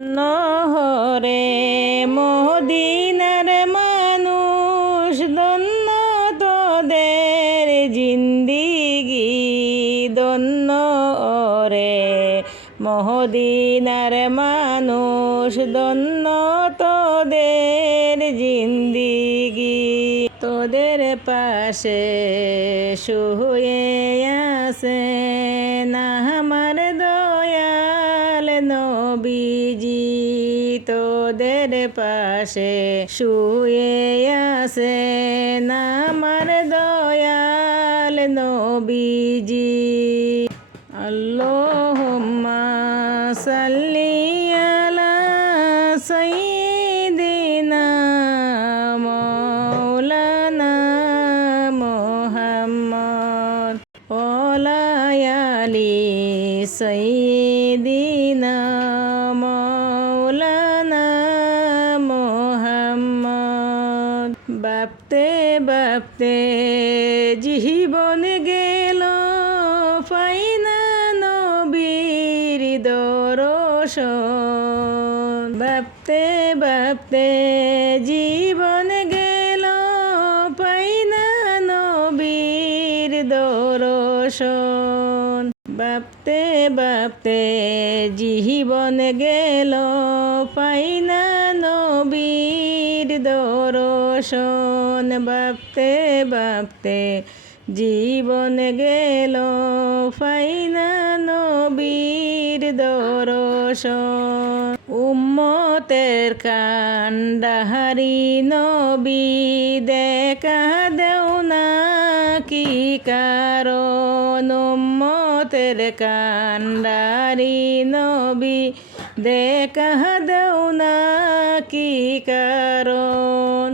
নহরে মদিনার মানুষ ধন্য তোদের জিন্দিগি ধন্য রে মদিনার মানুষ ধন্য তোদের জিন্দিগি তোদের পাশে শুয়ে আছে না আমার দয়াল নবীজি তোদের পাশে শুয়ে আছে না আমার দয়াল নবীজি আল্লাহুম্মা সাল্লি আলা সাইয়্যিদিনা মাওলানা মুহাম্মদ ওয়া আলি সাইয়্যিদিনা মাওলানা মুহাম্মদ ভাবতে ভাবতে জীবন গেল পাইনা নবীর দর্শন ভাবতে ভাবতে জীবন গেল পাইনা নবীর দর্শন ভাবতে ভাবতে জীবন গেল পাইনা নবীর দর্শন ভাবতে ভাবতে জীবন গেল পাইনা নবীর দর্শন উম্মতের কান্ডাহারি নবী দেখা দেও না কি কারণ উম্মতের কান্ডাহারি নবী দেখা দেও না কি কারণ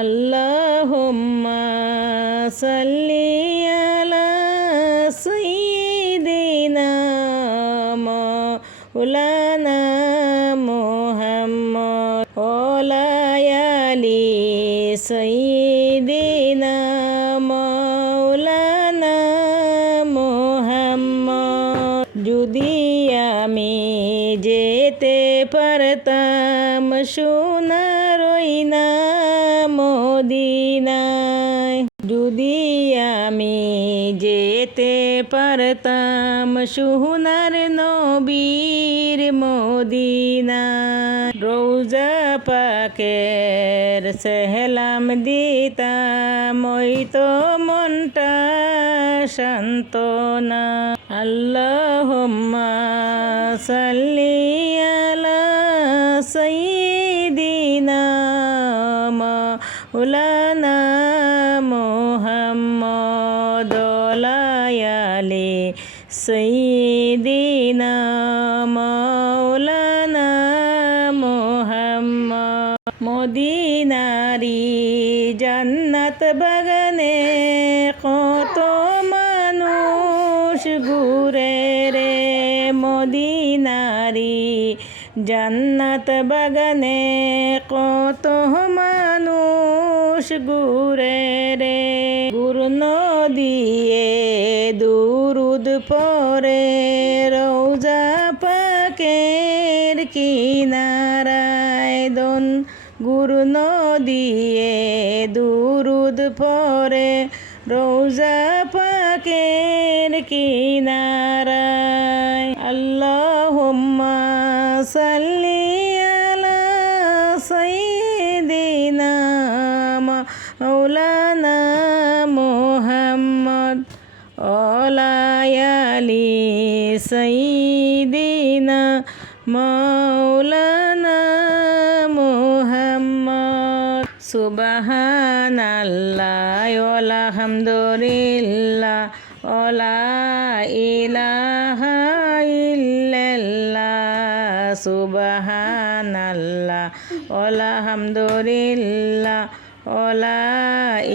আল্লাহুম্মা সাল্লি আলা সাইয়্যিদিনা মাওলানা মুহাম্মদ ওয়া আলি সাইয়্যিদিনা মাওলানা মুহাম্মদ যদি আমি যেতে পারতাম সোনার ওইনা মদিনায় যদি আমি যেতে পারতাম সোনার নবীর মদিনায় রওজা পাকের সালাম দিতাম ওই তো মনটা সান্ত্বনা আল্লাহুম্মা সাল্লি আলা সাইয়্যিদিনা মাওলানা মুহাম্মদ ওয়া আলি সাইয়্যিদিনা মাওলানা মুহাম্মদ মদিনারি জান্নাত বাগানে কত মানুষ ঘুরে রে মদিনারি জান্নাত বাগানে কত মানুষ ঘুরে রে গুর নদিয়ে দুরুদ পরে রওজা পাকের কিনারায় দন গুর নদিয়ে দুরুদ পরে রওজা পাকের কিনারায় আল্লাহুম্মা সাল্লি আলা সাইয়্যিদিনা মাওলানা মুহাম্মদ ওয়া আলি সাইয়্যিদিনা মাওলানা মুহাম্মদ সুবহানাল্লাহ আলহামদুলিল্লাহ ওয়া ইলাহা ইল্লাল্লাহ সুবহানাল্লাহ আলহামদুলিল্লাহ ওয়া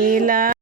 ইলাহা